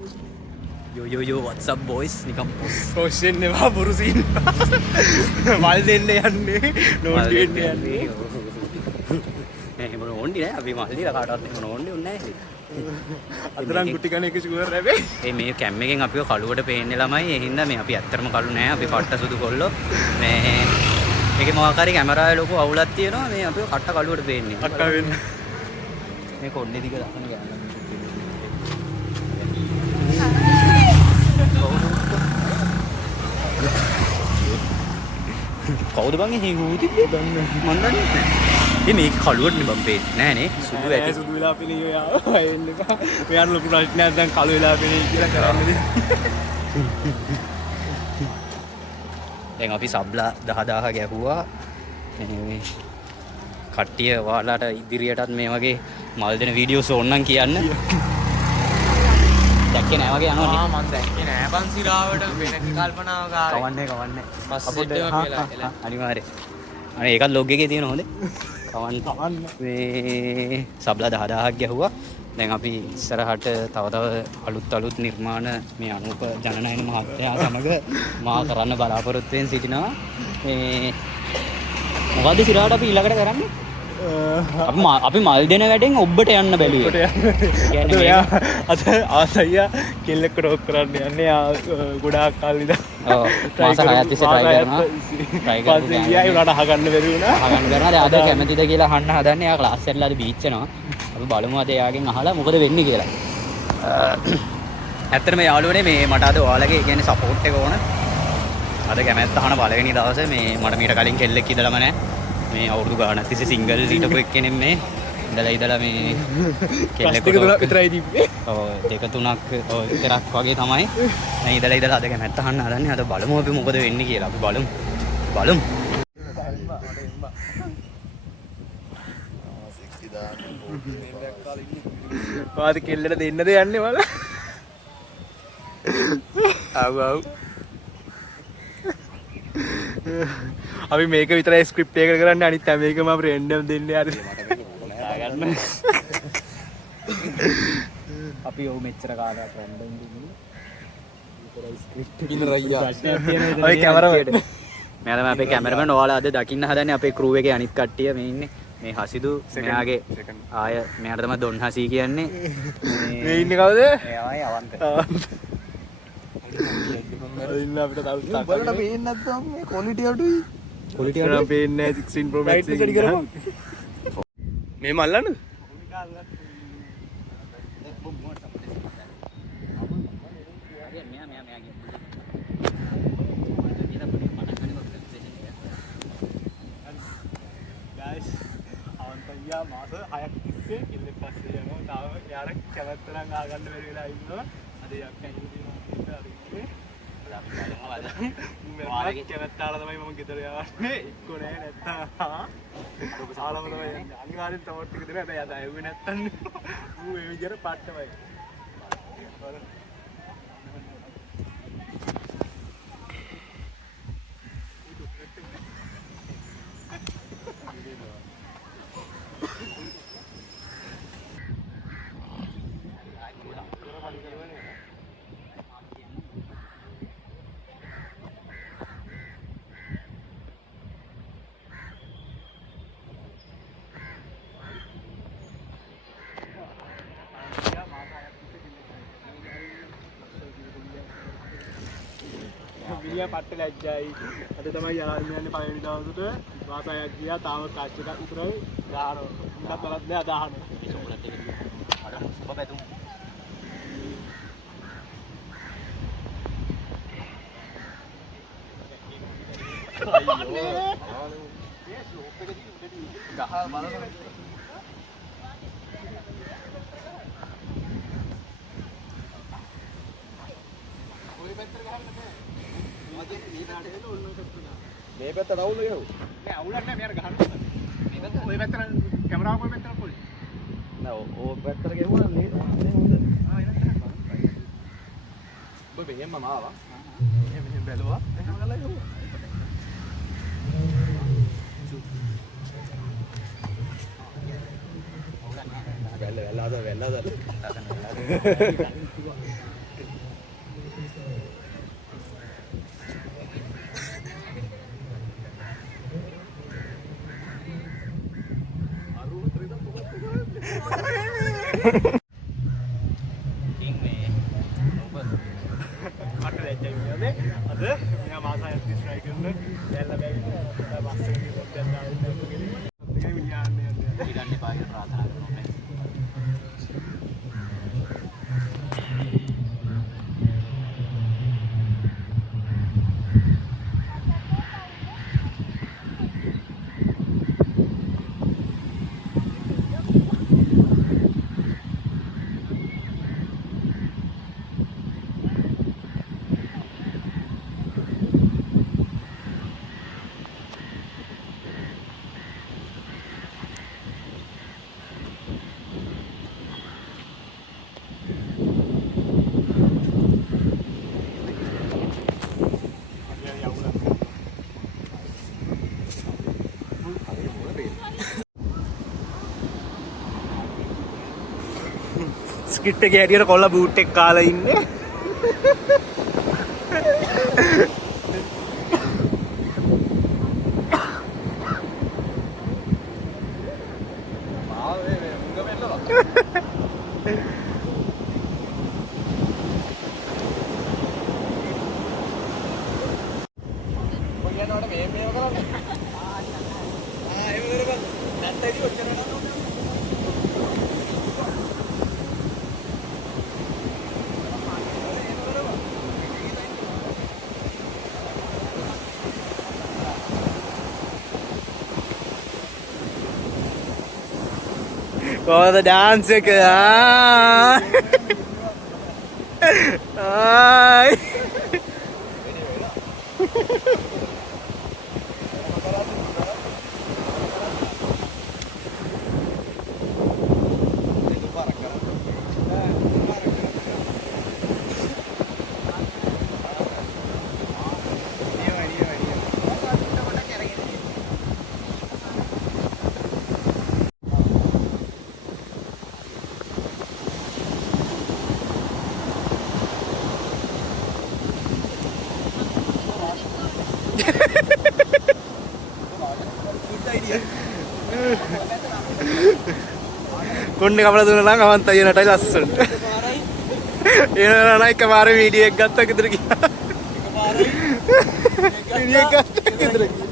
Yo, what's up boys? නිකම් පොස් වෙන්නවා පුරුසින්. මල් දෙන්න යන්නේ. නෝන්ඩි වෙන්න යන්නේ. එහෙම නෝන්ඩි නෑ අපි මල් දීලා කාටවත් එහෙම නෝන්ඩි උන්නේ නෑ. අතරන් කුටි කන එක ෂුවර් හැබැයි. මේ කැම් එකෙන් අපිව කළුවට පේන්නේ ළමයි. ඒ හින්දා මේ අපි ඇත්තටම කළු නෑ. අපි පට්ට සුදු කොල්ලෝ. මේ මේකේ මොකක් හරි කැමරාවේ ලොකු අවුලක් තියෙනවා. මේ අපිව කට්ට කළුවට පේන්නේ. අක්කා වෙන්න. මේ කොණ්ඩේ දිග දාන්න ගෑනලා. කවුද බං එහෙ හූතිද දන්නේ මන් දන්නේ නැහැ. මේක කළුවට නේ බම් පේන්නේ නෑනේ සුදු ඇති. සුදු වෙලා පෙනේ යාව එන්න එපා. මෙයාට ලොකු ප්‍රශ්නයක් දැන් කළු වෙලා පෙනේ කියලා කරන්නේ. දැන් අපි සබ්ලා 10000 ගැහුවා. මේ කට්ටිය ඔයාලට ඉදිරියටත් මේ වගේ මල් දෙන වීඩියෝස් ඕන්නම් කියන්න. දැක්කේ නෑ වගේ යනවා නේ. මම දැක්කේ නෑ බං සිරාවට වෙන කල්පනාවක් ආවේ. කවන්නේ. පස්සෙට කියලා එලා. අනිවාර්යෙන්. අනේ ඒකත් ලොග් එකේ තියෙන හොඳේ. කවන්න. මේ සබ්ලා 10000ක් ගැහුවා. දැන් අපි ඉස්සරහට තව අලුත් නිර්මාණ මේ අනුප ජනනායන මහත්තයා සමග මා කරන්න බලාපොරොත්තු වෙන සිටිනවා. මේ මොකද්ද සිරාට අපි ඊළඟට කරන්නේ? අපි මල් දෙන වැඩෙන් ඔබට යන්න බැලුවේ. අද ආසයියා කෙල්ලෙක් රෝක් කරන්න යන්නේ ගොඩාක් කල් ඉඳන්. ඔව් මාස 6ක් තිස්සේ try කරනවා. පස්සේ ගියා උනාට අහගන්න බැරි වුණා. අහගන්න බැරි වුණා. අද කැමතිද කියලා අහන්න හදන්නේ. එයා ක්ලාස් එකටලා අද බීච් යනවා. අපි බලමු අද එයාගෙන් අහලා මොකද වෙන්නේ කියලා. ඇත්තටම යාළුවනේ මේ මට අද ඔයාලගේ කියන්නේ සපෝට් එක ඕන. අද කැමැත්ත අහන පළවෙනි දවසේ මේ මට මීට කලින් කෙල්ලෙක් ඉදලම නැහැ. මේ අවුරුදු ගානක් තිස්සේ සිංගල් හිටපු එක්කෙනෙක් මේ ඉඳලා මේ කෙල්ලෙකුට විතරයි තිබ්බේ. ඔව් දෙක තුනක් ඔය විතරක් වගේ තමයි. මේ ඉඳලා අද කැමැත්ත අහන්න හදන්නේ. අද බලමු අපි මොකද වෙන්නේ කියලා. අපි බලමු. වාද කෙල්ලට දෙන්නද යන්නේ මල? ආව්. අපි මේක විතරයි ස්ක්‍රිප්ට් එක කරන්නේ අනිත් හැම එකම අපි රෙන්ඩම් දෙන්නේ හරි. අපි ඔව් මෙච්චර කාලයක් රෙන්ඩම් දෙන්නේ. විතරයි ස්ක්‍රිප්ට් විනර් අයියා. ඔය කැමරාමෑන්. මෙයාලා අපේ කැමරාමෑන් ඔයාලා අද දකින්න හදන්නේ අපේ ක්‍රූ එකේ අනිත් කට්ටිය මේ ඉන්නේ. මේ හසිදු මෙයාගේ ආය මෙයාට තමයි දොන් හසී කියන්නේ. මේ ඉන්නේ කවුද? එයාමයි අවන්ත. ඉන්න අපිට තව බලන්න පේන්නේ නැත්නම් මේ ක්වොලිටි අඩුයි. ක්වොලිටි අඩුයි පේන්නේ නැහැ 16 Pro Max එක. මේ මල්ලන්න? guys අවන්තයියා මාස 6ක් තිස්සේ කෙල්ලෙක් පස්සේ යනවා. තාම යාර කැමැත්ත නම් ආගන්න බැරි වෙලා ඉන්නවා. අද යක්කා ඔයාලගේ කැමැත්තාලා තමයි මම ගෙදර යවන්නේ. එක්කෝ නෑ නැත්නම් ආලම තමයි යන්නේ. අනිවාර්යෙන් සපෝට් එක දෙනවා. හැබැයි අද ඇව්වේ නැත්තම් ඌ ඒ විදිහට පාට්ටමයි. මිනිහා පට්ට ලැජ්ජයි. අද තමයි යාළුවෝ යන්නේ පළවෙනි දවසට. වාසයක් ගියා. තාම කාච් එකක් විතරයි ගහනවා. උන්ට බලත් නෑ අදහන. ඒ සොම්බලත් එක අර සුබ පැතුම්. අයියෝ. මේ ස්ලෝප් එකදී උඩදී ගහ බලනවා. මේ පැත්තට අවුල ගහුව. නෑ අවුලක් නෑ මෙයාට ගහන්න. මේ පැත්ත ඔය පැත්තට කැමරාව කොයි පැත්තට පොල්. නෑ ඕ පැත්තට ගෙවුවා මේ හොඳ. ඔබ මෙහෙම ආවා. මෙහෙම බැලුවා. එහෙම ගලලා ගහුවා. ඉතින් මේ ඔබ අට දැච්චයි කියන්නේ අද මෙයා මාස 30 try කරන දැල්ලා බැවිලා බස් එකේ පොට්ටක් දාන්න දෙකේ මිනිහා යන්නේ ඊගන්නේ පාගෙන ප්‍රාර්ථනා කරනවා ස්කිට් එකේ හැටියට කොල්ල බූට් එක කාලා ඉන්නේ. කොහොමද ඩාන්ස් එක? ආයි කොන්නේ කපලා දුන්නා නම් අවන්ත අයියනටයි ලස්සනට. එනවා නම් එකපාරේ වීඩියෝ එකක් ගත්තා ගෙදර ගියා. එකපාරයි වීඩියෝ එකක් ගත්තා ගෙදර ගියා.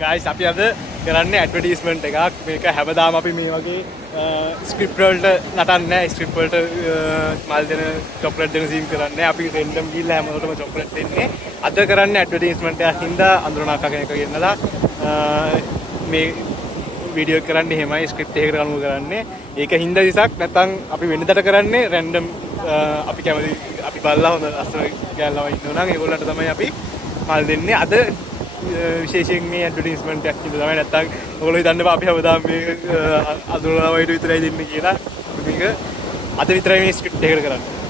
ගයිස් අපි අද කරන්නේ ඇඩ්වර්ටයිස්මන්ට් එකක්. මේක හැමදාම අපි මේ වගේ ස්ක්‍රිප්ට් වලට නටන්නේ නැහැ. ස්ක්‍රිප්ට් වලට මල් දෙන චොක්ලට් දෙන සීන් කරන්නේ. අපි රෙන්ඩම් ගිහලා හැමෝටම චොක්ලට් දෙන්නේ. අද කරන්නේ ඇඩ්වර්ටයිස්මන්ට් එකක් හින්දා අඳුරනාකා කෙනෙක් ගෙන්නලා මේ වීඩියෝ එක කරන්නේ එහෙමයි ස්ක්‍රිප්ට් එකකට අනුව කරන්නේ. ඒක හින්දා විසක් නැත්නම් අපි වෙනදට කරන්නේ රැන්ඩම් අපි කැමති අපි බලලා හොඳ ලස්සන ගෑල්ලා ඉන්නවා නම් ඒගොල්ලන්ට තමයි අපි මල් දෙන්නේ. අද විශේෂයෙන් මේ ඇඩ්වර්ටයිස්මන්ට් එකක් ඉදලා තමයි නැත්නම් ඔයගොල්ලෝ හිතන්න එපා අපි හැමදාම මේ අඳුරලා වයිට විතරයි දෙන්නේ කියලා. මේක අද විතරයි මේ ස්ක්‍රිප්ට් එකකට කරන්නේ.